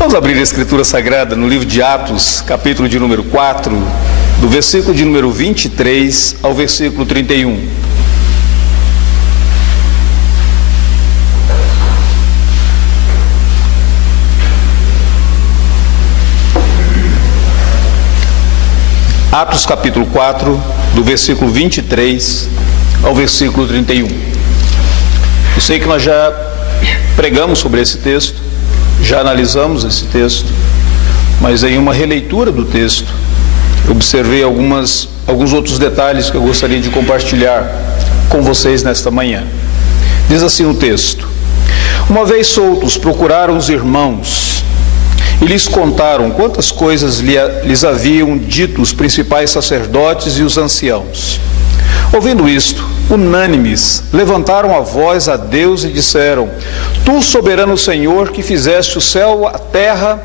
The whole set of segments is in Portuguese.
Vamos abrir a Escritura Sagrada no livro de Atos, capítulo de número 4, do versículo de número 23 ao versículo 31. Atos capítulo 4, do versículo 23 ao versículo 31. Eu sei que nós já pregamos sobre esse texto, já analisamos esse texto, mas em uma releitura do texto, eu observei alguns outros detalhes que eu gostaria de compartilhar com vocês nesta manhã. Diz assim o texto: uma vez soltos, procuraram os irmãos e lhes contaram quantas coisas lhes haviam dito os principais sacerdotes e os anciãos. Ouvindo isto, unânimes, levantaram a voz a Deus e disseram: Tu, soberano Senhor, que fizeste o céu, a terra,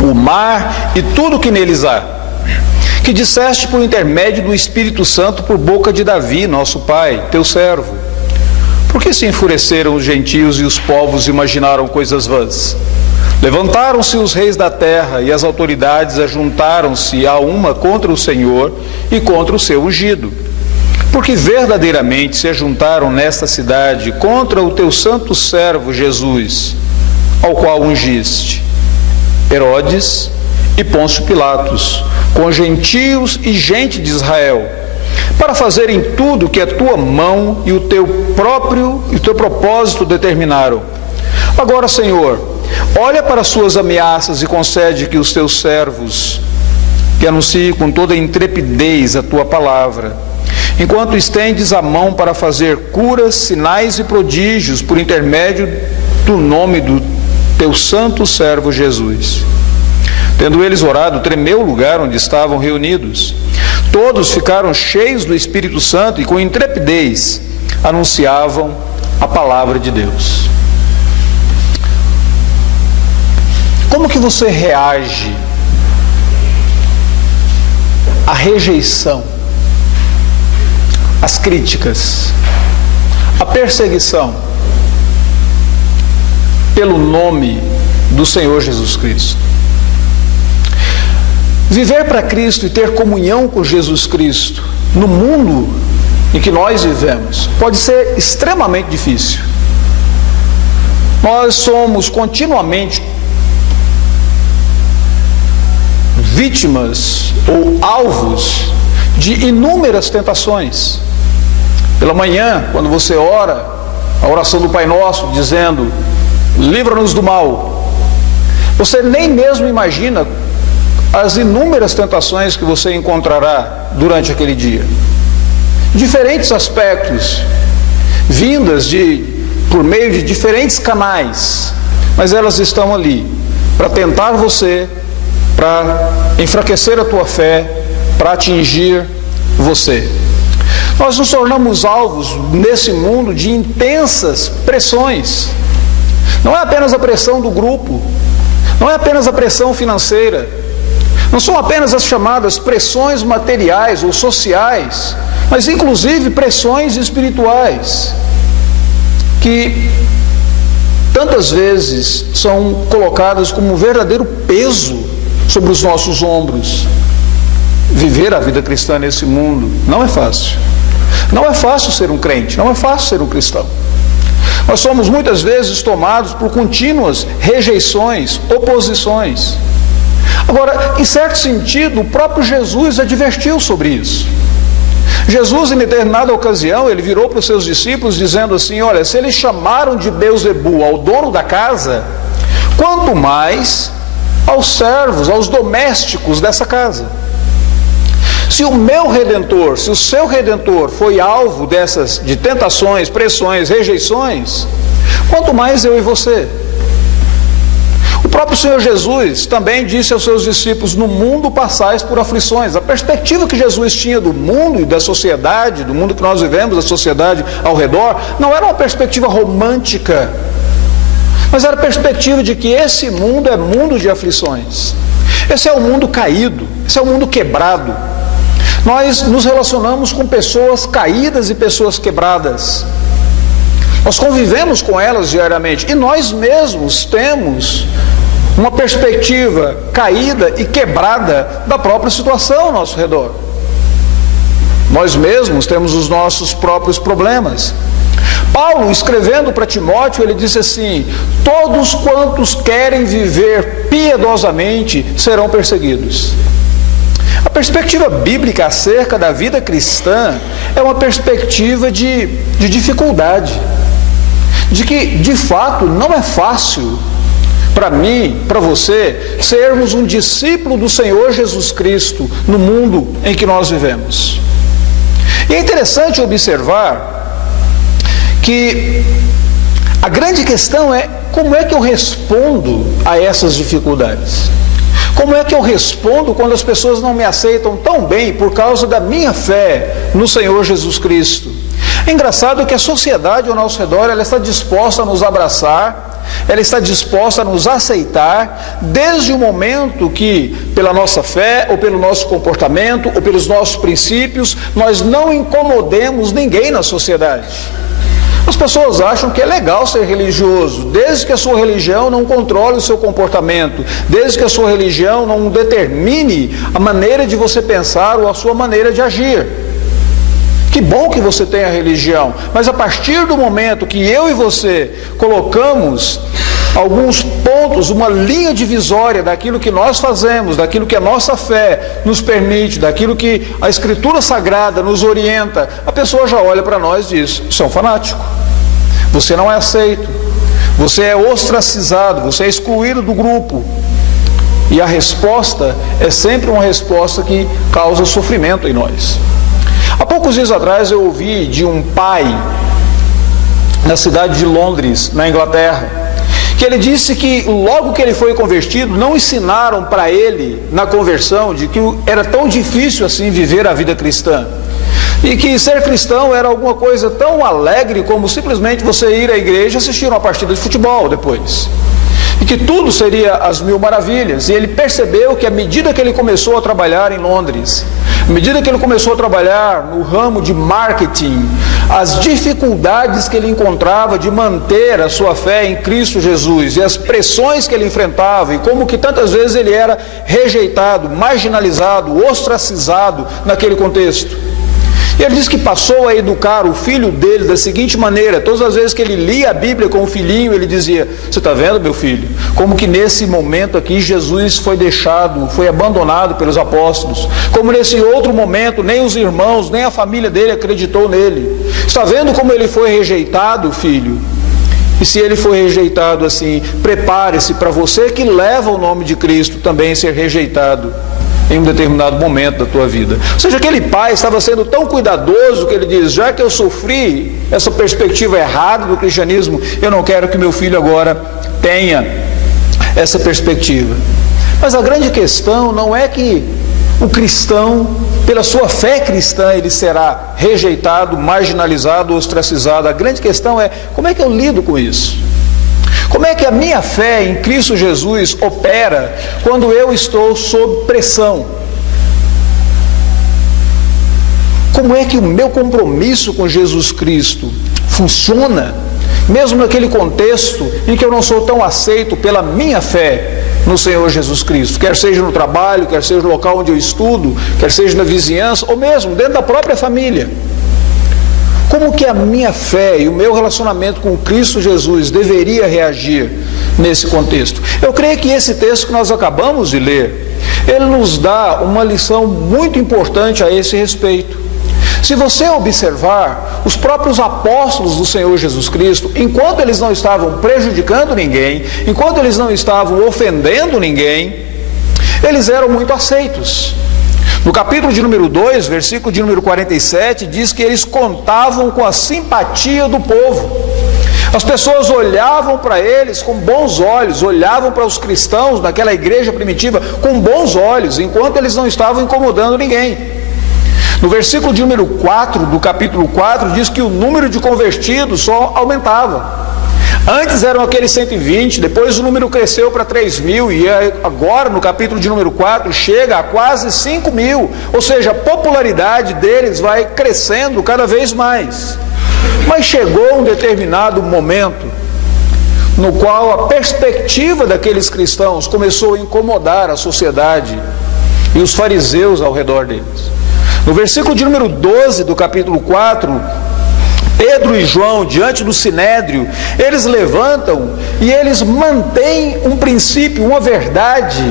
o mar e tudo o que neles há, que disseste por intermédio do Espírito Santo por boca de Davi, nosso pai, teu servo. Por que se enfureceram os gentios e os povos imaginaram coisas vãs? Levantaram-se os reis da terra e as autoridades ajuntaram-se a uma contra o Senhor e contra o seu ungido. Porque verdadeiramente se ajuntaram nesta cidade contra o teu santo servo Jesus, ao qual ungiste Herodes e Pôncio Pilatos, com gentios e gente de Israel, para fazerem tudo que a tua mão e o teu propósito determinaram. Agora, Senhor, olha para as suas ameaças e concede que os teus servos, que anunciem com toda intrepidez a tua palavra, enquanto estendes a mão para fazer curas, sinais e prodígios por intermédio do nome do teu santo servo Jesus. Tendo eles orado, tremeu o lugar onde estavam reunidos. Todos ficaram cheios do Espírito Santo e com intrepidez anunciavam a palavra de Deus. Como que você reage à rejeição, às críticas, à perseguição pelo nome do Senhor Jesus Cristo? Viver para Cristo e ter comunhão com Jesus Cristo no mundo em que nós vivemos pode ser extremamente difícil. Nós somos continuamente vítimas ou alvos de inúmeras tentações. Pela manhã, quando você ora, a oração do Pai Nosso, dizendo: livra-nos do mal, você nem mesmo imagina as inúmeras tentações que você encontrará durante aquele dia. Diferentes aspectos, vindas por meio de diferentes canais, mas elas estão ali para tentar você, para enfraquecer a tua fé, para atingir você. Nós nos tornamos alvos nesse mundo de intensas pressões. Não é apenas a pressão do grupo, não é apenas a pressão financeira, não são apenas as chamadas pressões materiais ou sociais, mas inclusive pressões espirituais, que tantas vezes são colocadas como um verdadeiro peso sobre os nossos ombros. Viver a vida cristã nesse mundo não é fácil. Não é fácil ser um crente, não é fácil ser um cristão. Nós somos muitas vezes tomados por contínuas rejeições, oposições. Agora, em certo sentido, o próprio Jesus advertiu sobre isso. Jesus, em determinada ocasião, ele virou para os seus discípulos dizendo assim: olha, se eles chamaram de Beelzebu ao dono da casa, quanto mais aos servos, aos domésticos dessa casa. Se o meu Redentor, se o seu Redentor foi alvo de tentações, pressões, rejeições, quanto mais eu e você. O próprio Senhor Jesus também disse aos seus discípulos: no mundo passais por aflições. A perspectiva que Jesus tinha do mundo e da sociedade, do mundo que nós vivemos, da sociedade ao redor, não era uma perspectiva romântica, mas era a perspectiva de que esse mundo é mundo de aflições. Esse é o mundo caído, esse é o mundo quebrado. Nós nos relacionamos com pessoas caídas e pessoas quebradas. Nós convivemos com elas diariamente e nós mesmos temos uma perspectiva caída e quebrada da própria situação ao nosso redor. Nós mesmos temos os nossos próprios problemas. Paulo, escrevendo para Timóteo, ele disse assim: todos quantos querem viver piedosamente serão perseguidos. A perspectiva bíblica acerca da vida cristã é uma perspectiva de dificuldade, de que de fato não é fácil para mim, para você, sermos um discípulo do Senhor Jesus Cristo no mundo em que nós vivemos. E é interessante observar que a grande questão é: como é que eu respondo a essas dificuldades? Como é que eu respondo quando as pessoas não me aceitam tão bem por causa da minha fé no Senhor Jesus Cristo? É engraçado que a sociedade ao nosso redor, ela está disposta a nos abraçar, ela está disposta a nos aceitar, desde o momento que, pela nossa fé, ou pelo nosso comportamento, ou pelos nossos princípios, nós não incomodemos ninguém na sociedade. As pessoas acham que é legal ser religioso, desde que a sua religião não controle o seu comportamento, desde que a sua religião não determine a maneira de você pensar ou a sua maneira de agir. Que bom que você tem a religião, mas a partir do momento que eu e você colocamos alguns pontos, uma linha divisória daquilo que nós fazemos, daquilo que a nossa fé nos permite, daquilo que a Escritura Sagrada nos orienta, a pessoa já olha para nós e diz: você é um fanático, você não é aceito, você é ostracizado, você é excluído do grupo. E a resposta é sempre uma resposta que causa sofrimento em nós. Há poucos dias atrás eu ouvi de um pai na cidade de Londres, na Inglaterra, que ele disse que logo que ele foi convertido, não ensinaram para ele na conversão de que era tão difícil assim viver a vida cristã, e que ser cristão era alguma coisa tão alegre como simplesmente você ir à igreja e assistir uma partida de futebol depois, e que tudo seria às mil maravilhas. E ele percebeu que à medida que ele começou a trabalhar em Londres, à medida que ele começou a trabalhar no ramo de marketing, as dificuldades que ele encontrava de manter a sua fé em Cristo Jesus e as pressões que ele enfrentava, e como que tantas vezes ele era rejeitado, marginalizado, ostracizado naquele contexto. E ele disse que passou a educar o filho dele da seguinte maneira: todas as vezes que ele lia a Bíblia com o filhinho, ele dizia: você está vendo, meu filho, como que nesse momento aqui Jesus foi deixado, foi abandonado pelos apóstolos, como nesse outro momento nem os irmãos, nem a família dele acreditou nele. Está vendo como ele foi rejeitado, filho? E se ele foi rejeitado assim, prepare-se para você que leva o nome de Cristo também ser rejeitado em um determinado momento da tua vida. Ou seja, aquele pai estava sendo tão cuidadoso que ele diz: já que eu sofri essa perspectiva errada do cristianismo, eu não quero que meu filho agora tenha essa perspectiva. Mas a grande questão não é que o cristão, pela sua fé cristã, ele será rejeitado, marginalizado, ostracizado. A grande questão é: como é que eu lido com isso? Como é que a minha fé em Cristo Jesus opera quando eu estou sob pressão? Como é que o meu compromisso com Jesus Cristo funciona, mesmo naquele contexto em que eu não sou tão aceito pela minha fé no Senhor Jesus Cristo? Quer seja no trabalho, quer seja no local onde eu estudo, quer seja na vizinhança, ou mesmo dentro da própria família. Como que a minha fé e o meu relacionamento com Cristo Jesus deveria reagir nesse contexto? Eu creio que esse texto que nós acabamos de ler, ele nos dá uma lição muito importante a esse respeito. Se você observar, os próprios apóstolos do Senhor Jesus Cristo, enquanto eles não estavam prejudicando ninguém, enquanto eles não estavam ofendendo ninguém, eles eram muito aceitos. No capítulo de número 2, versículo de número 47, diz que eles contavam com a simpatia do povo. As pessoas olhavam para eles com bons olhos, olhavam para os cristãos daquela igreja primitiva com bons olhos, enquanto eles não estavam incomodando ninguém. No versículo de número 4, do capítulo 4, diz que o número de convertidos só aumentava. Antes eram aqueles 120, depois o número cresceu para 3.000 e agora no capítulo de número 4 chega a quase 5.000, ou seja, a popularidade deles vai crescendo cada vez mais. Mas chegou um determinado momento, no qual a perspectiva daqueles cristãos começou a incomodar a sociedade e os fariseus ao redor deles. No versículo de número 12 do capítulo 4, Pedro e João, diante do sinédrio, eles levantam e eles mantêm um princípio, uma verdade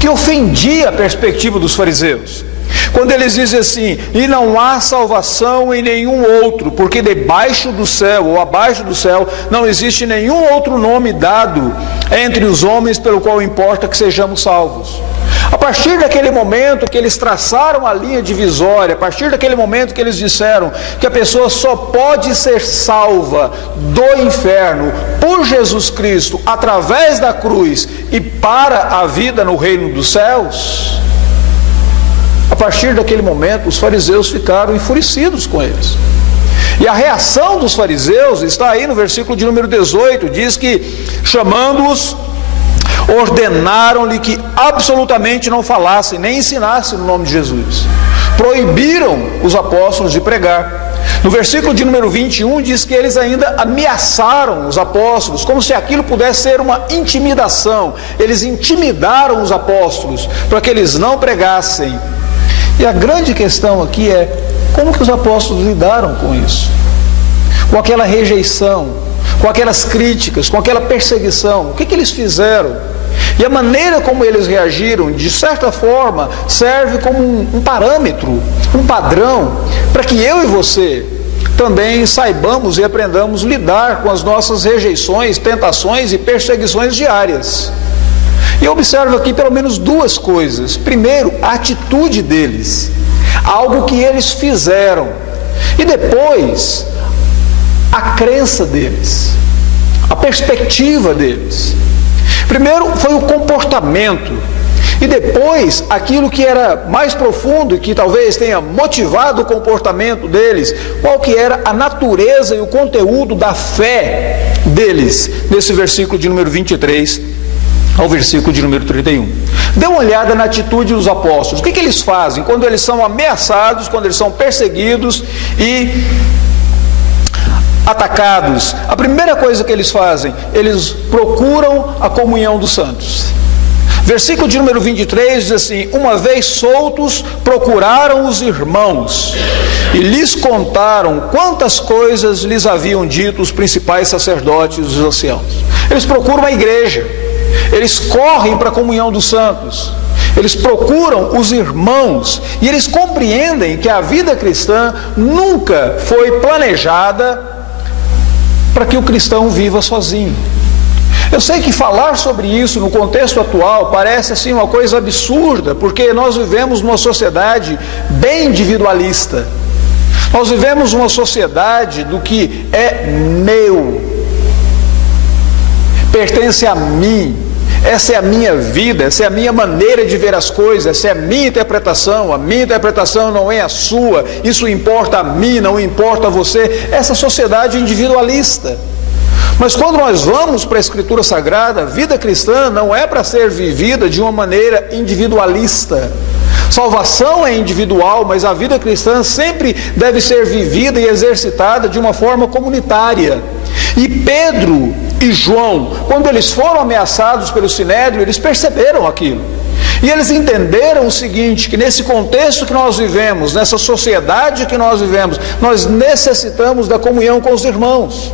que ofendia a perspectiva dos fariseus. Quando eles dizem assim: e não há salvação em nenhum outro, porque debaixo do céu ou abaixo do céu não existe nenhum outro nome dado entre os homens pelo qual importa que sejamos salvos. A partir daquele momento que eles traçaram a linha divisória, a partir daquele momento que eles disseram que a pessoa só pode ser salva do inferno por Jesus Cristo, através da cruz e para a vida no reino dos céus, a partir daquele momento os fariseus ficaram enfurecidos com eles. E a reação dos fariseus está aí no versículo de número 18, diz que, chamando-os, ordenaram-lhe que absolutamente não falassem, nem ensinassem no nome de Jesus. Proibiram os apóstolos de pregar. No versículo de número 21 diz que eles ainda ameaçaram os apóstolos, como se aquilo pudesse ser uma intimidação. Eles intimidaram os apóstolos para que eles não pregassem. E a grande questão aqui é: como que os apóstolos lidaram com isso? Com aquela rejeição, com aquelas críticas, com aquela perseguição? O que eles fizeram? E a maneira como eles reagiram, de certa forma, serve como um parâmetro, um padrão, para que eu e você também saibamos e aprendamos lidar com as nossas rejeições, tentações e perseguições diárias. E eu observo aqui pelo menos duas coisas. Primeiro, a atitude deles, algo que eles fizeram. E depois, a crença deles, a perspectiva deles. Primeiro foi o comportamento, e depois aquilo que era mais profundo e que talvez tenha motivado o comportamento deles, qual que era a natureza e o conteúdo da fé deles, nesse versículo de número 23 ao versículo de número 31. Dê uma olhada na atitude dos apóstolos. O que eles fazem quando eles são ameaçados, quando eles são perseguidos e atacados? A primeira coisa que eles fazem, eles procuram a comunhão dos santos. Versículo de número 23 diz assim: uma vez soltos, procuraram os irmãos e lhes contaram quantas coisas lhes haviam dito os principais sacerdotes e os anciãos. Eles procuram a igreja, eles correm para a comunhão dos santos, eles procuram os irmãos, e eles compreendem que a vida cristã nunca foi planejada para que o cristão viva sozinho. Eu sei que falar sobre isso no contexto atual parece assim uma coisa absurda, porque nós vivemos numa sociedade bem individualista. Nós vivemos uma sociedade do que é meu, pertence a mim, essa é a minha vida, essa é a minha maneira de ver as coisas, essa é a minha interpretação não é a sua, isso importa a mim, não importa a você. Essa sociedade individualista. Mas quando nós vamos para a Escritura Sagrada, a vida cristã não é para ser vivida de uma maneira individualista. Salvação é individual, mas a vida cristã sempre deve ser vivida e exercitada de uma forma comunitária. E Pedro e João, quando eles foram ameaçados pelo sinédrio, eles perceberam aquilo. E eles entenderam o seguinte, que nesse contexto que nós vivemos, nessa sociedade que nós vivemos, nós necessitamos da comunhão com os irmãos.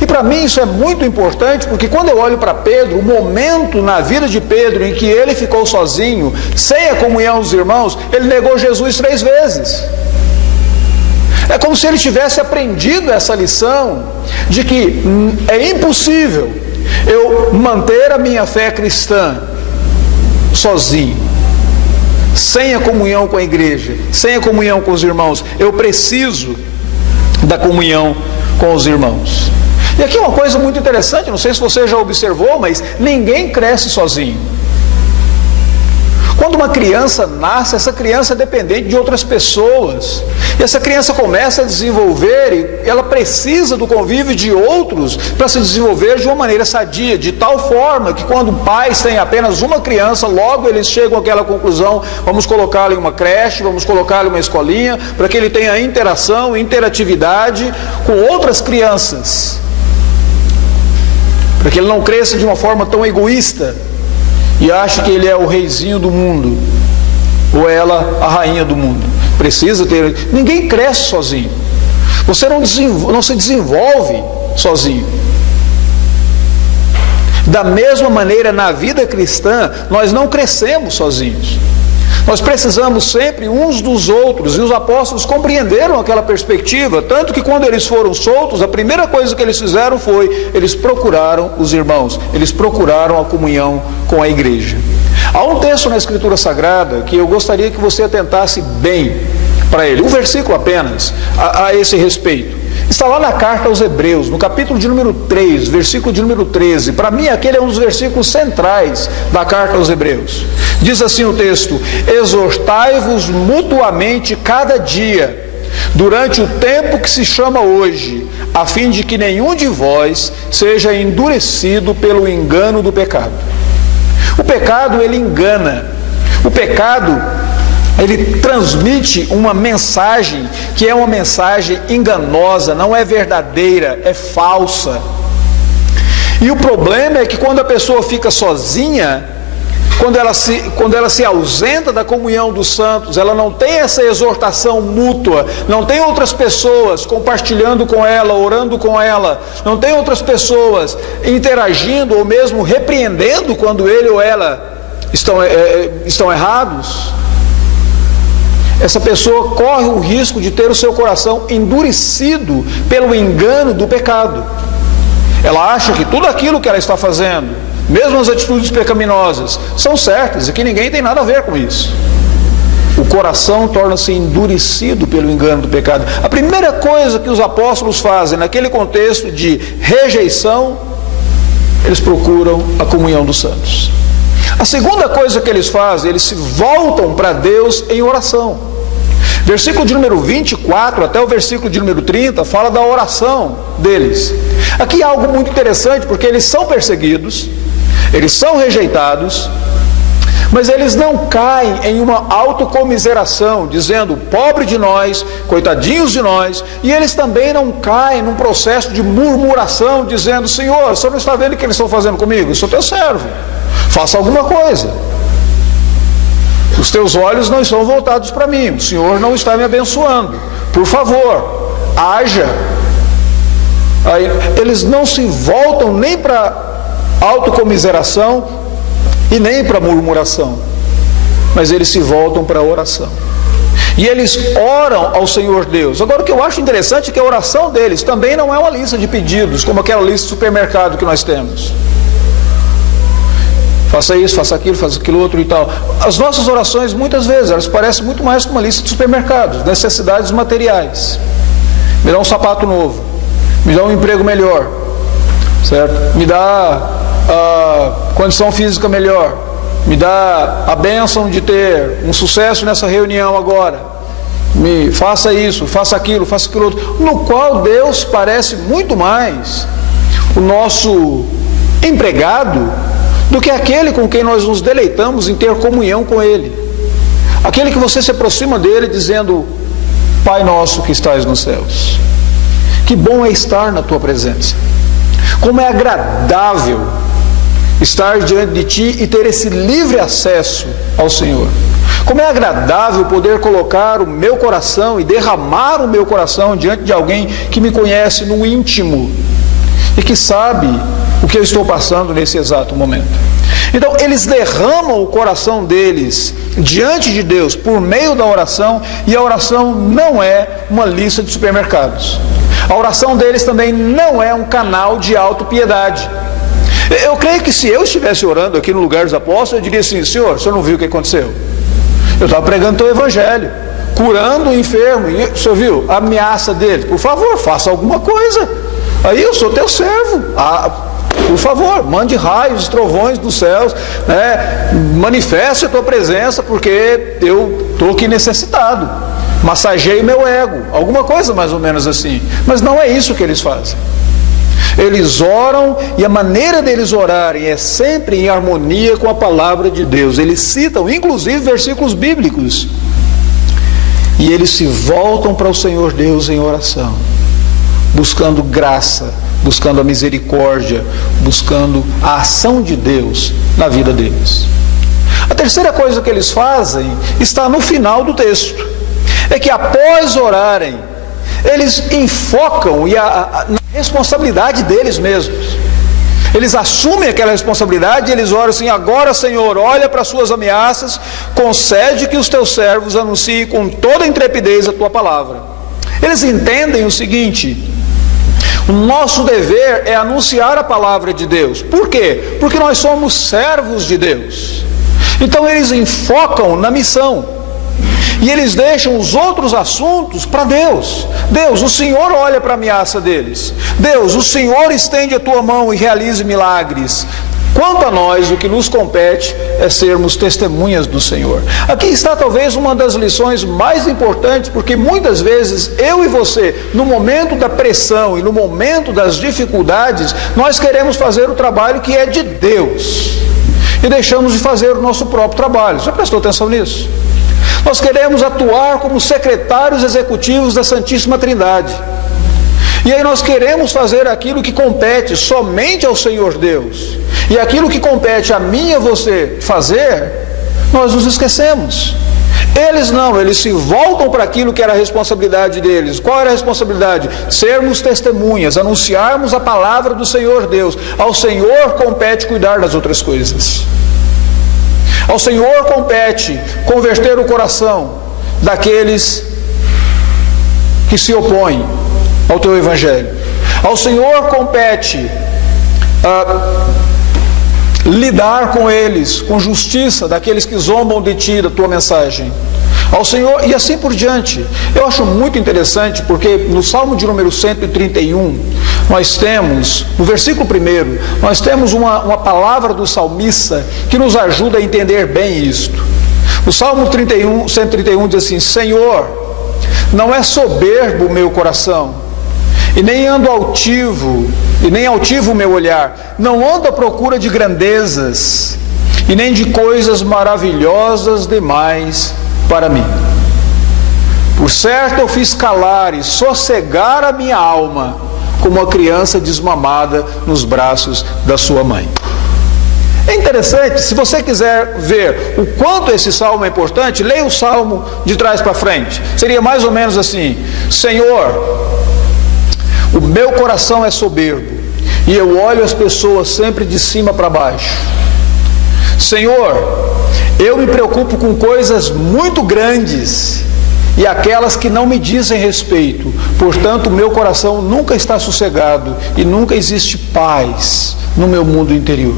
E para mim isso é muito importante, porque quando eu olho para Pedro, o momento na vida de Pedro em que ele ficou sozinho, sem a comunhão dos irmãos, ele negou Jesus 3 vezes. É como se ele tivesse aprendido essa lição de que é impossível eu manter a minha fé cristã sozinho, sem a comunhão com a igreja, sem a comunhão com os irmãos. Eu preciso da comunhão com os irmãos. E aqui uma coisa muito interessante, não sei se você já observou, mas ninguém cresce sozinho. Quando uma criança nasce, essa criança é dependente de outras pessoas. E essa criança começa a desenvolver, e ela precisa do convívio de outros para se desenvolver de uma maneira sadia, de tal forma que quando pais têm apenas uma criança, logo eles chegam àquela conclusão: vamos colocá-lo em uma creche, vamos colocá-lo em uma escolinha, para que ele tenha interação, interatividade com outras crianças, para que ele não cresça de uma forma tão egoísta e ache que ele é o reizinho do mundo, ou ela a rainha do mundo. Precisa ter... Ninguém cresce sozinho. Você não se desenvolve sozinho. Da mesma maneira, na vida cristã, nós não crescemos sozinhos. Nós precisamos sempre uns dos outros, e os apóstolos compreenderam aquela perspectiva, tanto que quando eles foram soltos, a primeira coisa que eles fizeram foi, eles procuraram os irmãos, eles procuraram a comunhão com a igreja. Há um texto na Escritura Sagrada que eu gostaria que você atentasse bem para ele, um versículo apenas a esse respeito. Está lá na carta aos Hebreus, no capítulo de número 3, versículo de número 13. Para mim, aquele é um dos versículos centrais da carta aos Hebreus. Diz assim o texto: exortai-vos mutuamente cada dia, durante o tempo que se chama hoje, a fim de que nenhum de vós seja endurecido pelo engano do pecado. O pecado, ele engana. O pecado, ele transmite uma mensagem que é uma mensagem enganosa, não é verdadeira, é falsa. E o problema é que quando a pessoa fica sozinha, quando ela se ausenta da comunhão dos santos, ela não tem essa exortação mútua, não tem outras pessoas compartilhando com ela, orando com ela, não tem outras pessoas interagindo ou mesmo repreendendo quando ele ou ela estão errados. Essa pessoa corre o risco de ter o seu coração endurecido pelo engano do pecado. Ela acha que tudo aquilo que ela está fazendo, mesmo as atitudes pecaminosas, são certas e que ninguém tem nada a ver com isso. O coração torna-se endurecido pelo engano do pecado. A primeira coisa que os apóstolos fazem naquele contexto de rejeição, eles procuram a comunhão dos santos. A segunda coisa que eles fazem, eles se voltam para Deus em oração. Versículo de número 24 até o versículo de número 30 fala da oração deles. Aqui há algo muito interessante, porque eles são perseguidos, eles são rejeitados, mas eles não caem em uma autocomiseração, dizendo, pobre de nós, coitadinhos de nós, e eles também não caem num processo de murmuração, dizendo, Senhor, o Senhor não está vendo o que eles estão fazendo comigo? Eu sou teu servo, faça alguma coisa. Os teus olhos não estão voltados para mim, o Senhor não está me abençoando, por favor, haja. Aí, eles não se voltam nem para autocomiseração e nem para murmuração, mas eles se voltam para a oração. E eles oram ao Senhor Deus. Agora, o que eu acho interessante é que a oração deles também não é uma lista de pedidos, como aquela lista de supermercado que nós temos. Faça isso, faça aquilo outro e tal. As nossas orações, muitas vezes, elas parecem muito mais com uma lista de supermercados, necessidades materiais. Me dá um sapato novo, me dá um emprego melhor, certo? Me dá a condição física melhor, me dá a bênção de ter um sucesso nessa reunião agora, me faça isso, faça aquilo outro, no qual Deus parece muito mais o nosso empregado do que aquele com quem nós nos deleitamos em ter comunhão com Ele, aquele que você se aproxima dele dizendo, Pai nosso que estás nos céus, que bom é estar na tua presença, como é agradável estar diante de ti e ter esse livre acesso ao Senhor. Como é agradável poder colocar o meu coração e derramar o meu coração diante de alguém que me conhece no íntimo e que sabe o que eu estou passando nesse exato momento. Então, eles derramam o coração deles diante de Deus por meio da oração, e a oração não é uma lista de supermercados. A oração deles também não é um canal de autopiedade. Eu creio que se eu estivesse orando aqui no lugar dos apóstolos, eu diria assim, Senhor, o senhor não viu o que aconteceu? Eu estava pregando o teu evangelho, curando o enfermo, e o senhor viu a ameaça dele? Por favor, faça alguma coisa. Aí eu sou teu servo. Por favor, mande raios, trovões dos céus, né? Manifeste a tua presença, porque eu estou aqui necessitado. Massageie meu ego, alguma coisa mais ou menos assim. Mas não é isso que eles fazem. Eles oram, e a maneira deles orarem é sempre em harmonia com a palavra de Deus. Eles citam inclusive versículos bíblicos, e eles se voltam para o Senhor Deus em oração. buscando graça, buscando a misericórdia, buscando a ação de Deus na vida deles. A terceira coisa que eles fazem está no final do texto. É que após orarem, eles enfocam na responsabilidade deles mesmos. Eles assumem aquela responsabilidade e eles oram assim: agora, Senhor, olha para as suas ameaças, concede que os teus servos anunciem com toda intrepidez a tua palavra. Eles entendem o seguinte: o nosso dever é anunciar a palavra de Deus. Por quê? Porque nós somos servos de Deus. Então eles enfocam na missão. E eles deixam os outros assuntos para Deus. Deus, o Senhor olha para a ameaça deles. Deus, o Senhor estende a tua mão e realize milagres. Quanto a nós, o que nos compete é sermos testemunhas do Senhor. Aqui está talvez uma das lições mais importantes, porque muitas vezes eu e você, no momento da pressão e no momento das dificuldades, nós queremos fazer o trabalho que é de Deus e deixamos de fazer o nosso próprio trabalho. Já prestou atenção nisso? Nós queremos atuar como secretários executivos da Santíssima Trindade. E aí nós queremos fazer aquilo que compete somente ao Senhor Deus. E aquilo que compete a mim e a você fazer, nós nos esquecemos. Eles não, eles se voltam para aquilo que era a responsabilidade deles. Qual era a responsabilidade? Sermos testemunhas, anunciarmos a palavra do Senhor Deus. Ao Senhor compete cuidar das outras coisas. Ao Senhor compete converter o coração daqueles que se opõem ao teu evangelho. Ao Senhor compete lidar com eles, com justiça, daqueles que zombam de ti, da tua mensagem. Ao Senhor, e assim por diante. Eu acho muito interessante, porque no Salmo de número 131, nós temos, no versículo 1, nós temos uma palavra do salmista que nos ajuda a entender bem isto. O Salmo 131 diz assim: Senhor, não é soberbo o meu coração, e nem ando altivo, e nem altivo o meu olhar, não ando à procura de grandezas, e nem de coisas maravilhosas demais para mim. Por certo eu fiz calar e sossegar a minha alma, como a criança desmamada nos braços da sua mãe. É interessante, se você quiser ver o quanto esse salmo é importante, leia o salmo de trás para frente. Seria mais ou menos assim: Senhor, o meu coração é soberbo, e eu olho as pessoas sempre de cima para baixo. Senhor, eu me preocupo com coisas muito grandes e aquelas que não me dizem respeito. Portanto, o meu coração nunca está sossegado e nunca existe paz no meu mundo interior.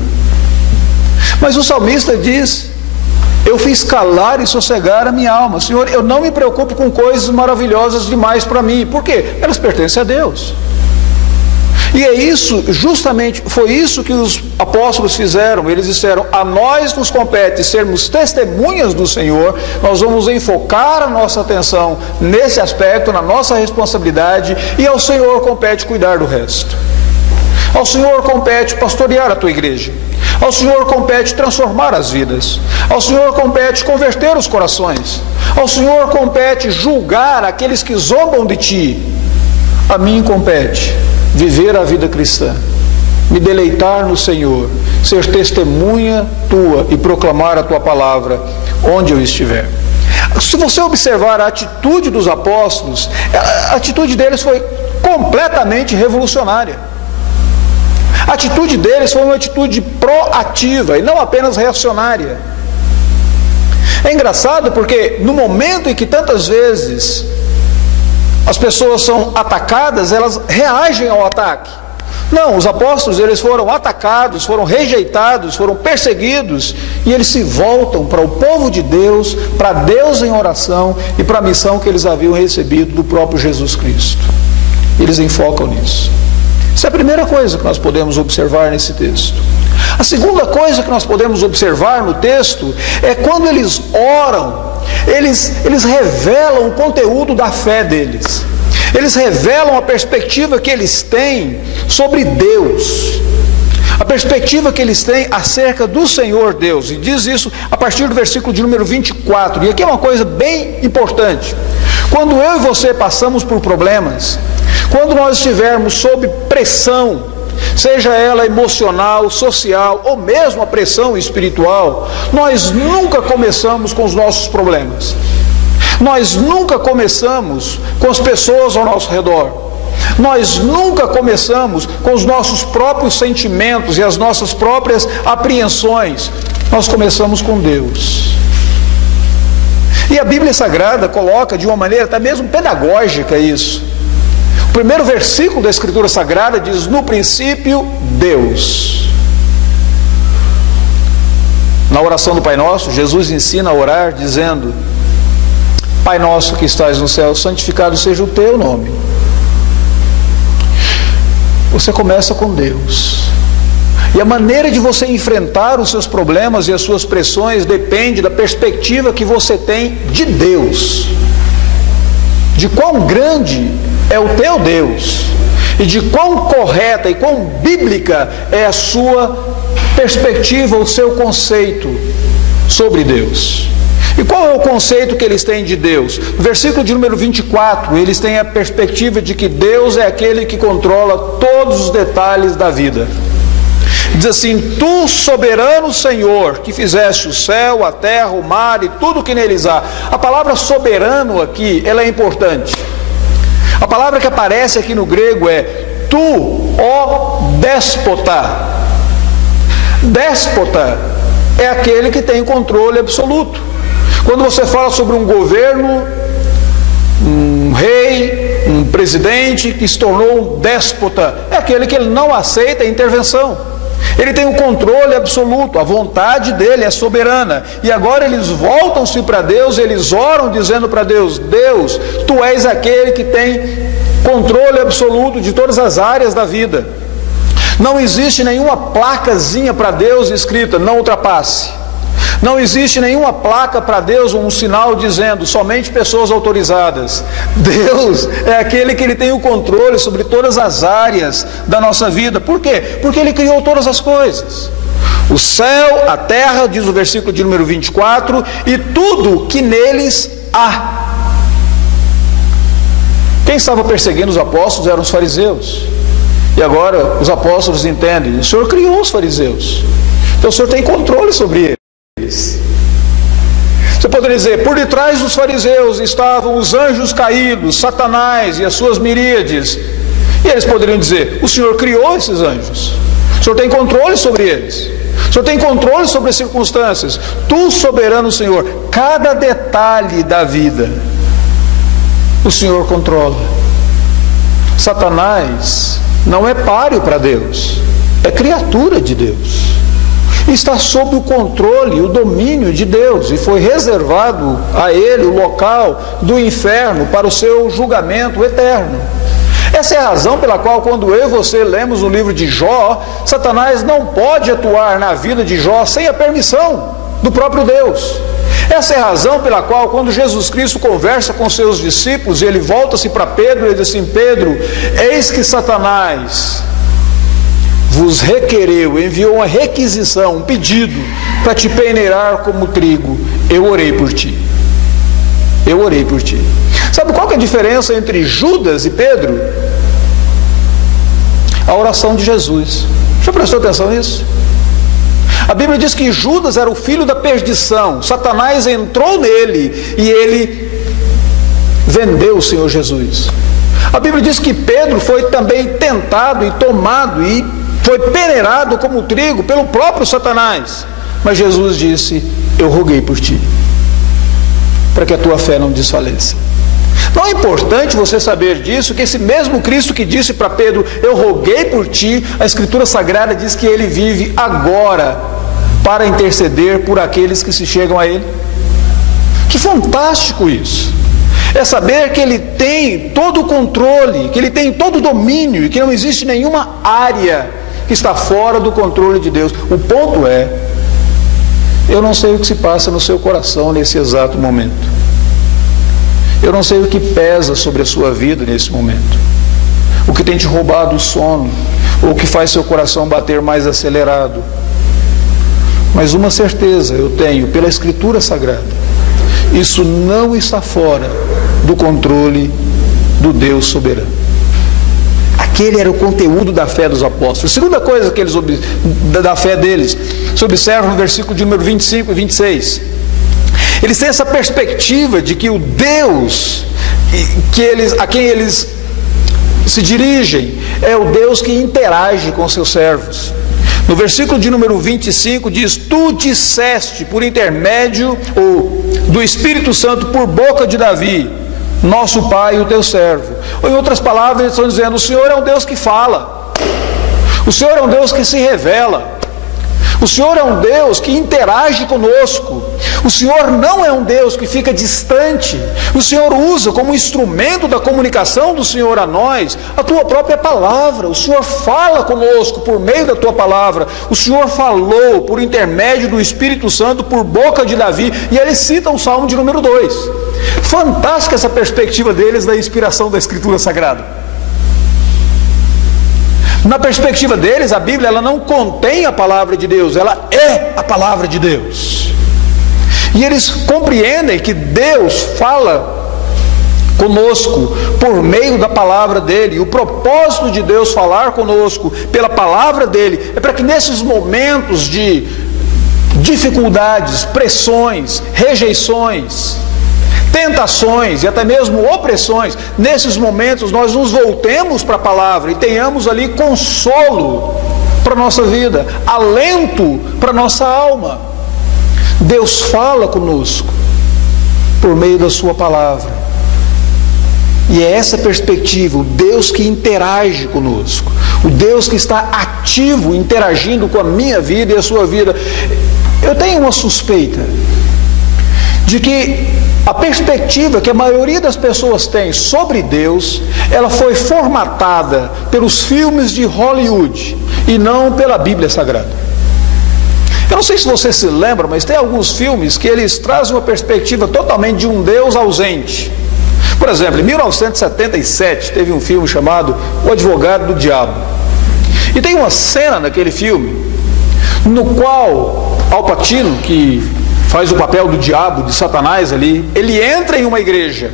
Mas o salmista diz: eu fiz calar e sossegar a minha alma. Senhor, eu não me preocupo com coisas maravilhosas demais para mim. Por quê? Elas pertencem a Deus. E é isso, justamente, foi isso que os apóstolos fizeram. Eles disseram: a nós nos compete sermos testemunhas do Senhor. Nós vamos enfocar a nossa atenção nesse aspecto, na nossa responsabilidade, e ao Senhor compete cuidar do resto. Ao Senhor compete pastorear a tua igreja. Ao Senhor compete transformar as vidas. Ao Senhor compete converter os corações. Ao Senhor compete julgar aqueles que zombam de ti. A mim compete viver a vida cristã, me deleitar no Senhor, ser testemunha tua e proclamar a tua palavra onde eu estiver. Se você observar a atitude dos apóstolos, a atitude deles foi completamente revolucionária. A atitude deles foi uma atitude proativa e não apenas reacionária. É engraçado porque no momento em que tantas vezes as pessoas são atacadas, elas reagem ao ataque. Não, os apóstolos, eles foram atacados, foram rejeitados, foram perseguidos, e eles se voltam para o povo de Deus, para Deus em oração e para a missão que eles haviam recebido do próprio Jesus Cristo. Eles enfocam nisso. Essa é a primeira coisa que nós podemos observar nesse texto. A segunda coisa que nós podemos observar no texto é quando eles oram, eles revelam o conteúdo da fé deles. Eles revelam a perspectiva que eles têm sobre Deus, a perspectiva que eles têm acerca do Senhor Deus. E diz isso a partir do versículo de número 24. E aqui é uma coisa bem importante. Quando eu e você passamos por problemas, quando nós estivermos sob pressão, seja ela emocional, social ou mesmo a pressão espiritual, nós nunca começamos com os nossos problemas. Nós nunca começamos com as pessoas ao nosso redor. Nós nunca começamos com os nossos próprios sentimentos e as nossas próprias apreensões. Nós começamos com Deus. E a Bíblia Sagrada coloca de uma maneira até mesmo pedagógica isso. O primeiro versículo da Escritura Sagrada diz: no princípio, Deus. Na oração do Pai Nosso, Jesus ensina a orar dizendo: Pai nosso que estás no céu, santificado seja o teu nome. Você começa com Deus. E a maneira de você enfrentar os seus problemas e as suas pressões depende da perspectiva que você tem de Deus. De quão grande é o teu Deus. E de quão correta e quão bíblica é a sua perspectiva, o seu conceito sobre Deus. E qual é o conceito que eles têm de Deus? No versículo de número 24, eles têm a perspectiva de que Deus é aquele que controla todos os detalhes da vida. Diz assim: tu, soberano Senhor, que fizeste o céu, a terra, o mar e tudo o que neles há. A palavra soberano aqui, ela é importante. A palavra que aparece aqui no grego é tu, ó déspota. Déspota é aquele que tem controle absoluto. Quando você fala sobre um governo, um rei, um presidente que se tornou um déspota, é aquele que ele não aceita a intervenção. Ele tem o controle absoluto, a vontade dele é soberana. E agora eles voltam-se para Deus, eles oram dizendo para Deus: Deus, tu és aquele que tem controle absoluto de todas as áreas da vida. Não existe nenhuma placazinha para Deus escrita: não ultrapasse. Não existe nenhuma placa para Deus, um sinal dizendo somente pessoas autorizadas. Deus é aquele que ele tem o controle sobre todas as áreas da nossa vida. Por quê? Porque ele criou todas as coisas. O céu, a terra, diz o versículo de número 24, e tudo que neles há. Quem estava perseguindo os apóstolos eram os fariseus. E agora os apóstolos entendem: o Senhor criou os fariseus, então o Senhor tem controle sobre eles. Você poderia dizer: por detrás dos fariseus estavam os anjos caídos, Satanás e as suas miríades. E eles poderiam dizer: o Senhor criou esses anjos, o Senhor tem controle sobre eles, o Senhor tem controle sobre as circunstâncias. Tu, soberano Senhor, cada detalhe da vida o Senhor controla. Satanás não é páreo para Deus, é criatura de Deus. Está sob o controle, o domínio de Deus, e foi reservado a ele o local do inferno para o seu julgamento eterno. Essa é a razão pela qual, quando eu e você lemos o livro de Jó, Satanás não pode atuar na vida de Jó sem a permissão do próprio Deus. Essa é a razão pela qual, quando Jesus Cristo conversa com seus discípulos e ele volta-se para Pedro e diz assim: Pedro, eis que Satanás vos requereu, enviou uma requisição, um pedido para te peneirar como trigo. Eu orei por ti. Eu orei por ti. Sabe qual que é a diferença entre Judas e Pedro? A oração de Jesus. Já prestou atenção nisso? A Bíblia diz que Judas era o filho da perdição. Satanás entrou nele e ele vendeu o Senhor Jesus. A Bíblia diz que Pedro foi também tentado e tomado e foi peneirado como trigo pelo próprio Satanás. Mas Jesus disse: eu roguei por ti, para que a tua fé não desfaleça. Não é importante você saber disso, que esse mesmo Cristo que disse para Pedro: eu roguei por ti, a Escritura Sagrada diz que ele vive agora para interceder por aqueles que se chegam a ele. Que fantástico isso! É saber que ele tem todo o controle, que ele tem todo o domínio e que não existe nenhuma área que está fora do controle de Deus. O ponto é: eu não sei o que se passa no seu coração nesse exato momento. Eu não sei o que pesa sobre a sua vida nesse momento. O que tem te roubado o sono, ou o que faz seu coração bater mais acelerado. Mas uma certeza eu tenho pela Escritura Sagrada, isso não está fora do controle do Deus soberano. Aquele era o conteúdo da fé dos apóstolos. A segunda coisa que da fé deles, se observa no versículo de número 25 e 26. Eles têm essa perspectiva de que o Deus a quem eles se dirigem é o Deus que interage com seus servos. No versículo de número 25 diz: tu disseste por intermédio do Espírito Santo por boca de Davi, nosso pai, o teu servo. Ou em outras palavras, eles estão dizendo: o Senhor é um Deus que fala, o Senhor é um Deus que se revela, o Senhor é um Deus que interage conosco, o Senhor não é um Deus que fica distante, o Senhor usa como instrumento da comunicação do Senhor a nós a tua própria palavra. O Senhor fala conosco por meio da tua palavra. O Senhor falou por intermédio do Espírito Santo por boca de Davi, e ele cita o Salmo de número 2. Fantástica essa perspectiva deles da inspiração da Escritura Sagrada. Na perspectiva deles, a Bíblia ela não contém a palavra de Deus, ela é a palavra de Deus. E eles compreendem que Deus fala conosco por meio da palavra dele. E o propósito de Deus falar conosco pela palavra dele é para que nesses momentos de dificuldades, pressões, rejeições, tentações e até mesmo opressões, nesses momentos nós nos voltemos para a palavra e tenhamos ali consolo para a nossa vida, alento para a nossa alma. Deus fala conosco por meio da sua palavra, e é essa perspectiva, o Deus que interage conosco, o Deus que está ativo, interagindo com a minha vida e a sua vida. Eu tenho uma suspeita de que a perspectiva que a maioria das pessoas tem sobre Deus, ela foi formatada pelos filmes de Hollywood e não pela Bíblia Sagrada. Eu não sei se você se lembra, mas tem alguns filmes que eles trazem uma perspectiva totalmente de um Deus ausente. Por exemplo, em 1977 teve um filme chamado O Advogado do Diabo. E tem uma cena naquele filme no qual Al Pacino, que faz o papel do diabo, de Satanás ali, ele entra em uma igreja.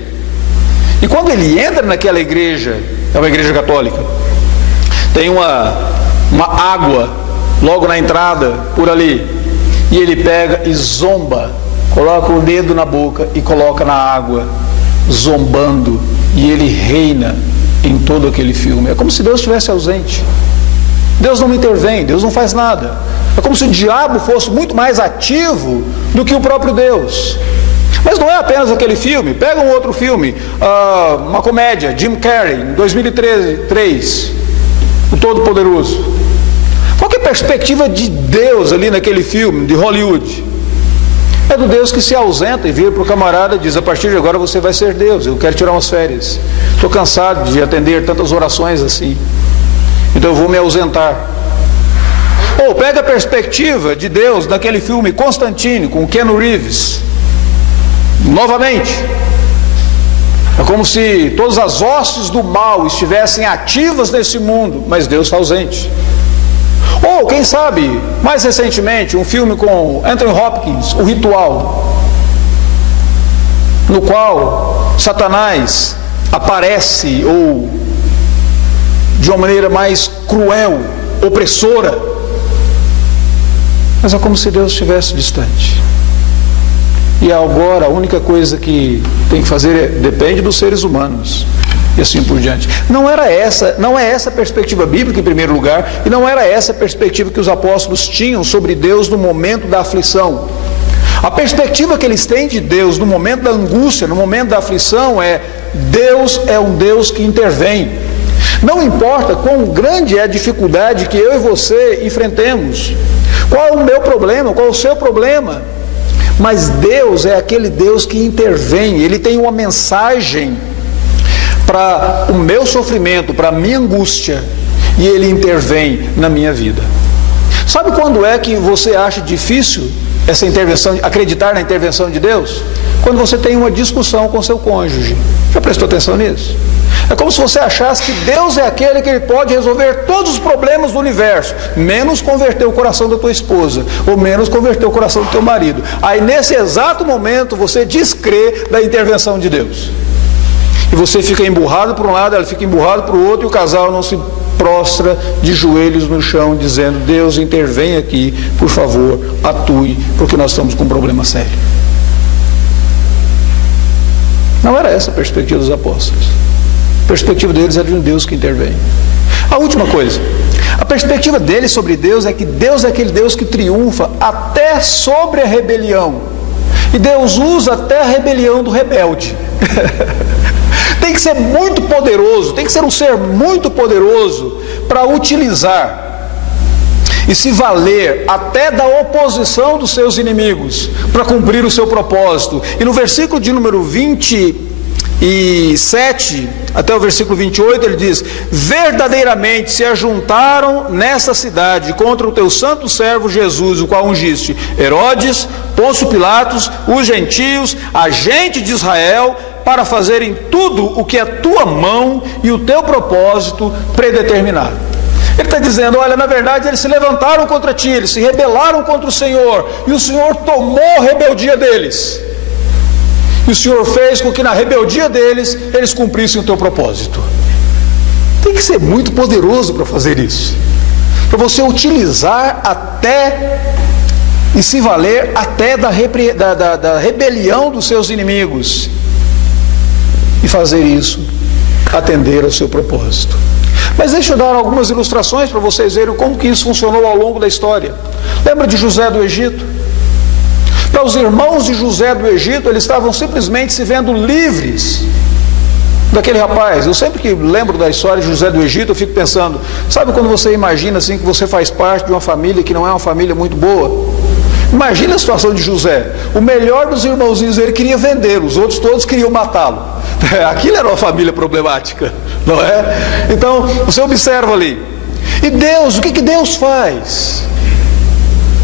E quando ele entra naquela igreja, é uma igreja católica, tem uma água logo na entrada, por ali, e ele pega e zomba, coloca o dedo na boca e coloca na água, zombando, e ele reina em todo aquele filme. É como se Deus estivesse ausente. Deus não intervém, Deus não faz nada. É como se o diabo fosse muito mais ativo do que o próprio Deus. Mas não é apenas aquele filme. Pega um outro filme, uma comédia, Jim Carrey, em 2003, O Todo-Poderoso. Qual que é a perspectiva de Deus ali naquele filme de Hollywood? É do Deus que se ausenta e vira para o camarada e diz: a partir de agora você vai ser Deus, eu quero tirar umas férias, estou cansado de atender tantas orações assim, então eu vou me ausentar. Ou pega a perspectiva de Deus daquele filme Constantine, com Keanu Reeves. Novamente, é como se todas as hostes do mal estivessem ativas nesse mundo, mas Deus está ausente. Ou, quem sabe, mais recentemente, um filme com Anthony Hopkins, O Ritual, no qual Satanás aparece, ou de uma maneira mais cruel, opressora, mas é como se Deus estivesse distante. E agora a única coisa que tem que fazer depende dos seres humanos, e assim por diante. Não é essa a perspectiva bíblica em primeiro lugar, e não era essa a perspectiva que os apóstolos tinham sobre Deus no momento da aflição. A perspectiva que eles têm de Deus no momento da angústia, no momento da aflição, é: Deus é um Deus que intervém. Não importa quão grande é a dificuldade que eu e você enfrentemos, qual é o meu problema, qual é o seu problema, mas Deus é aquele Deus que intervém. Ele tem uma mensagem para o meu sofrimento, para a minha angústia, e Ele intervém na minha vida. Sabe quando é que você acha difícil essa intervenção, acreditar na intervenção de Deus? Quando você tem uma discussão com seu cônjuge. Já prestou atenção nisso? É como se você achasse que Deus é aquele que ele pode resolver todos os problemas do universo, menos converter o coração da tua esposa, ou menos converter o coração do teu marido. Aí nesse exato momento você descrê da intervenção de Deus. E você fica emburrado para um lado, ela fica emburrada para o outro, e o casal não se prostra de joelhos no chão, dizendo: Deus, intervém aqui, por favor, atue, porque nós estamos com um problema sério. Não era essa a perspectiva dos apóstolos. A perspectiva deles é de um Deus que intervém. A última coisa, a perspectiva deles sobre Deus é que Deus é aquele Deus que triunfa até sobre a rebelião. E Deus usa até a rebelião do rebelde. Tem que ser muito poderoso, tem que ser um ser muito poderoso para utilizar e se valer até da oposição dos seus inimigos para cumprir o seu propósito. E no versículo de número 27 até o versículo 28 ele diz: verdadeiramente se ajuntaram nessa cidade contra o teu santo servo Jesus, o qual ungiste Herodes, Pôncio Pilatos, os gentios, a gente de Israel, para fazerem tudo o que a tua mão e o teu propósito predeterminaram. Ele está dizendo: olha, na verdade eles se levantaram contra ti, eles se rebelaram contra o Senhor, e o Senhor tomou a rebeldia deles. E o Senhor fez com que na rebeldia deles, eles cumprissem o teu propósito. Tem que ser muito poderoso para fazer isso. Para você utilizar até e se valer até da rebelião dos seus inimigos. E fazer isso, atender ao seu propósito. Mas deixa eu dar algumas ilustrações para vocês verem como que isso funcionou ao longo da história. Lembra de José do Egito? Para os irmãos de José do Egito, eles estavam simplesmente se vendo livres daquele rapaz. Eu sempre que lembro da história de José do Egito, eu fico pensando, sabe quando você imagina assim que você faz parte de uma família que não é uma família muito boa? Imagina a situação de José. O melhor dos irmãozinhos dele queria vendê-lo, os outros todos queriam matá-lo. Aquilo era uma família problemática, não é? Então, você observa ali. E Deus, o que Deus faz?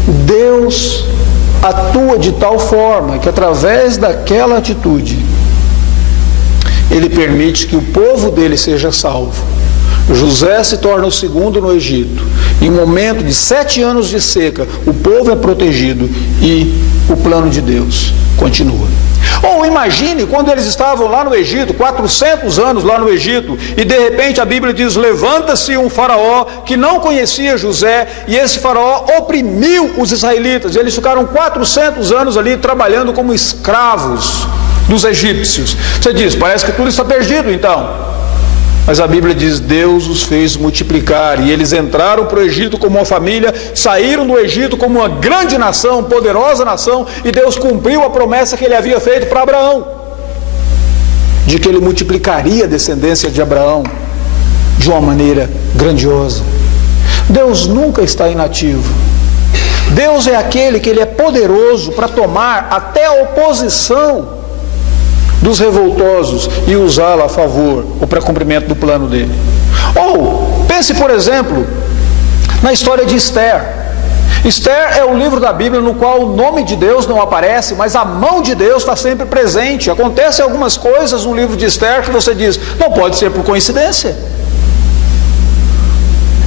Deus atua de tal forma que através daquela atitude ele permite que o povo dele seja salvo. José se torna o segundo no Egito. Em um momento de 7 anos de seca, o povo é protegido e o plano de Deus continua. Ou imagine quando eles estavam lá no Egito, 400 anos lá no Egito, e de repente a Bíblia diz: levanta-se um faraó que não conhecia José, e esse faraó oprimiu os israelitas, e eles ficaram 400 anos ali trabalhando como escravos dos egípcios. Você diz, parece que tudo está perdido então. Mas a Bíblia diz: Deus os fez multiplicar, e eles entraram para o Egito como uma família, saíram do Egito como uma grande nação, poderosa nação, e Deus cumpriu a promessa que ele havia feito para Abraão, de que ele multiplicaria a descendência de Abraão de uma maneira grandiosa. Deus nunca está inativo. Deus é aquele que ele é poderoso para tomar até a oposição dos revoltosos e usá-la a favor ou para cumprimento do plano dele. Ou, pense por exemplo, na história de Esther. Esther é o livro da Bíblia no qual o nome de Deus não aparece, mas a mão de Deus está sempre presente. Acontecem algumas coisas no livro de Esther que você diz, não pode ser por coincidência.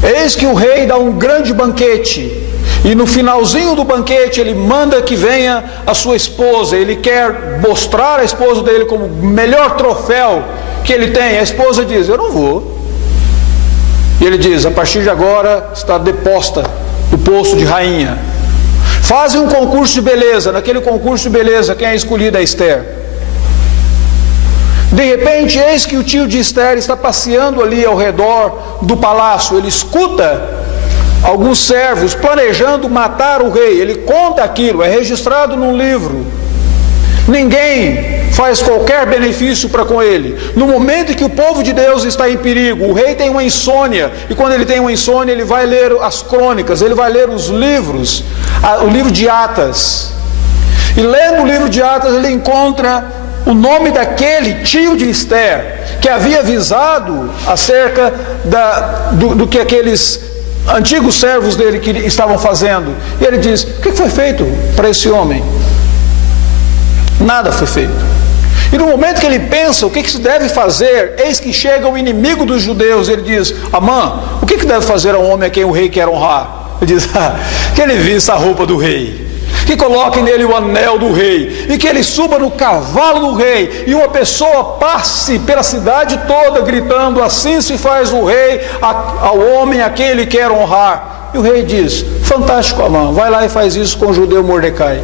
Eis que o rei dá um grande banquete, e no finalzinho do banquete ele manda que venha a sua esposa. Ele quer mostrar a esposa dele como o melhor troféu que ele tem. A esposa diz: eu não vou. E ele diz: a partir de agora está deposta do posto de rainha. Fazem um concurso de beleza. Naquele concurso de beleza, quem é escolhida é Esther. De repente, eis que o tio de Esther está passeando ali ao redor do palácio. Ele escuta alguns servos planejando matar o rei. Ele conta aquilo, é registrado num livro. Ninguém faz qualquer benefício para com ele. No momento em que o povo de Deus está em perigo, o rei tem uma insônia, e quando ele tem uma insônia, ele vai ler as crônicas, ele vai ler os livros, o livro de Atas. E lendo o livro de Atas, ele encontra o nome daquele tio de Esther, que havia avisado acerca do que aqueles antigos servos dele que estavam fazendo. E ele diz: o que foi feito para esse homem? Nada foi feito. E no momento que ele pensa o que se deve fazer, eis que chega o inimigo dos judeus. Ele diz: Amã, o que deve fazer ao homem a quem o rei quer honrar? Ele diz: que ele vista a roupa do rei, que coloque nele o anel do rei, e que ele suba no cavalo do rei, e uma pessoa passe pela cidade toda gritando: assim se faz o rei ao homem a quem ele quer honrar. E o rei diz: fantástico, Amã, vai lá e faz isso com o judeu Mordecai.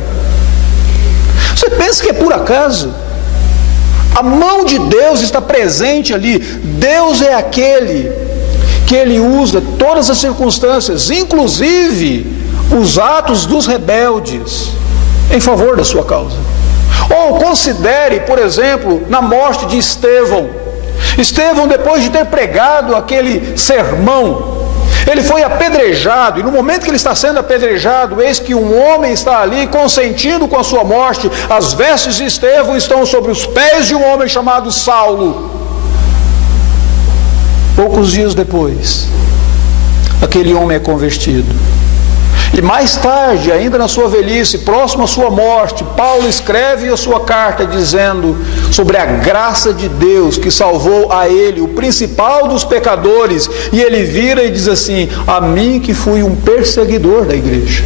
Você pensa que é por acaso? A mão de Deus está presente ali. Deus é aquele que ele usa todas as circunstâncias, inclusive os atos dos rebeldes, em favor da sua causa. Ou considere, por exemplo, na morte de Estevão. Estevão, depois de ter pregado aquele sermão, ele foi apedrejado, e no momento que ele está sendo apedrejado, eis que um homem está ali consentindo com a sua morte. As vestes de Estevão estão sobre os pés de um homem chamado Saulo. Poucos dias depois, aquele homem é convertido. E mais tarde, ainda na sua velhice, próximo à sua morte, Paulo escreve a sua carta dizendo sobre a graça de Deus que salvou a ele, o principal dos pecadores. E ele vira e diz assim: a mim que fui um perseguidor da igreja.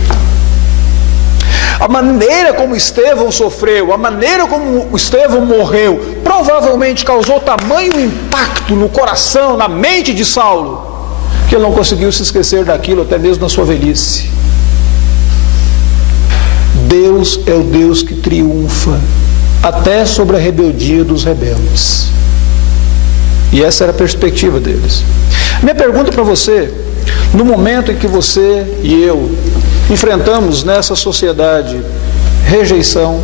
A maneira como Estevão sofreu, a maneira como Estevão morreu, provavelmente causou tamanho impacto no coração, na mente de Saulo, que ele não conseguiu se esquecer daquilo até mesmo na sua velhice. Deus é o Deus que triunfa até sobre a rebeldia dos rebeldes. E essa era a perspectiva deles. Minha pergunta para você: no momento em que você e eu enfrentamos nessa sociedade rejeição,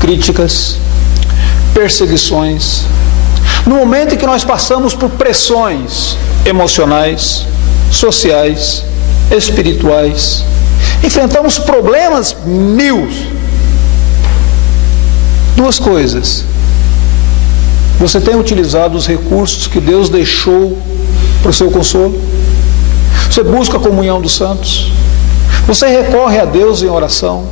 críticas, perseguições, no momento em que nós passamos por pressões emocionais, sociais, espirituais, enfrentamos problemas mil, duas coisas: você tem utilizado os recursos que Deus deixou para o seu consolo? Você busca a comunhão dos santos? Você recorre a Deus em oração?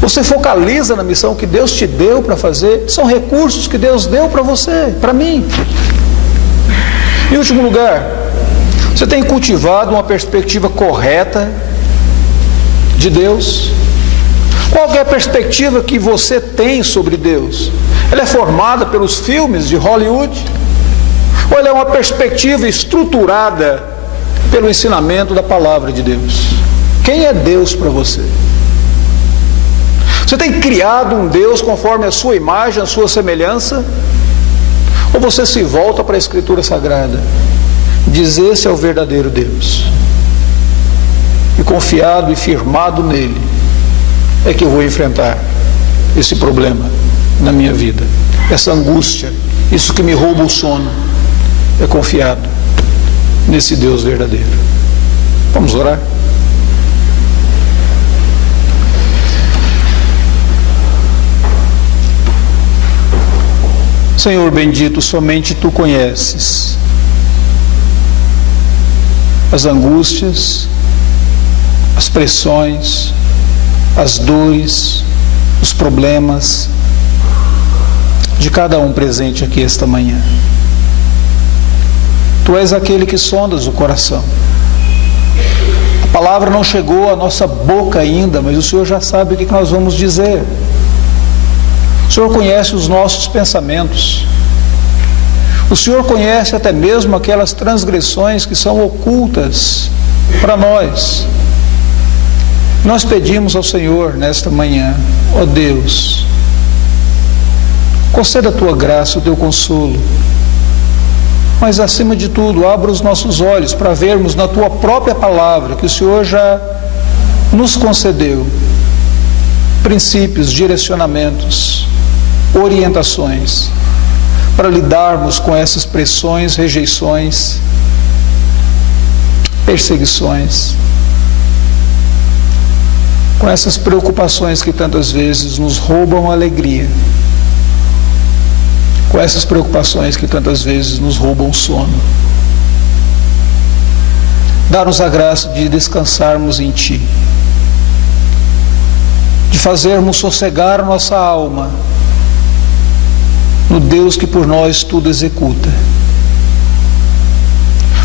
Você focaliza na missão que Deus te deu para fazer? São recursos que Deus deu para você, para mim. Em último lugar, você tem cultivado uma perspectiva correta de Deus? Qual é a perspectiva que você tem sobre Deus? Ela é formada pelos filmes de Hollywood? Ou ela é uma perspectiva estruturada pelo ensinamento da palavra de Deus? Quem é Deus para você? Você tem criado um Deus conforme a sua imagem, a sua semelhança? Ou você se volta para a Escritura Sagrada, diz: esse é o verdadeiro Deus, e confiado e firmado nele é que eu vou enfrentar esse problema na minha vida, essa angústia, isso que me rouba o sono, é confiado nesse Deus verdadeiro. Vamos orar? Senhor bendito, somente Tu conheces as angústias, as pressões, as dores, os problemas de cada um presente aqui esta manhã. Tu és aquele que sondas o coração. A palavra não chegou à nossa boca ainda, mas o Senhor já sabe o que nós vamos dizer. O Senhor conhece os nossos pensamentos. O Senhor conhece até mesmo aquelas transgressões que são ocultas para nós. Nós pedimos ao Senhor nesta manhã: ó Deus, conceda a Tua graça, o Teu consolo, mas acima de tudo, abra os nossos olhos para vermos na Tua própria palavra, que o Senhor já nos concedeu, princípios, direcionamentos, orientações, para lidarmos com essas pressões, rejeições, perseguições, com essas preocupações que tantas vezes nos roubam a alegria, com essas preocupações que tantas vezes nos roubam o sono. Dá-nos a graça de descansarmos em Ti, de fazermos sossegar nossa alma no Deus que por nós tudo executa.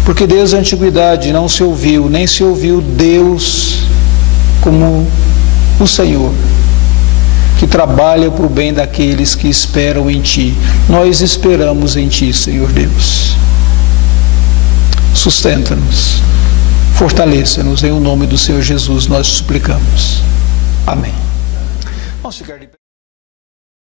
Porque desde a antiguidade não se ouviu, nem se ouviu Deus como o Senhor, que trabalha para o bem daqueles que esperam em Ti. Nós esperamos em Ti, Senhor Deus. Sustenta-nos, fortaleça-nos, em o nome do Senhor Jesus nós suplicamos. Amém. Vamos ficar de pé.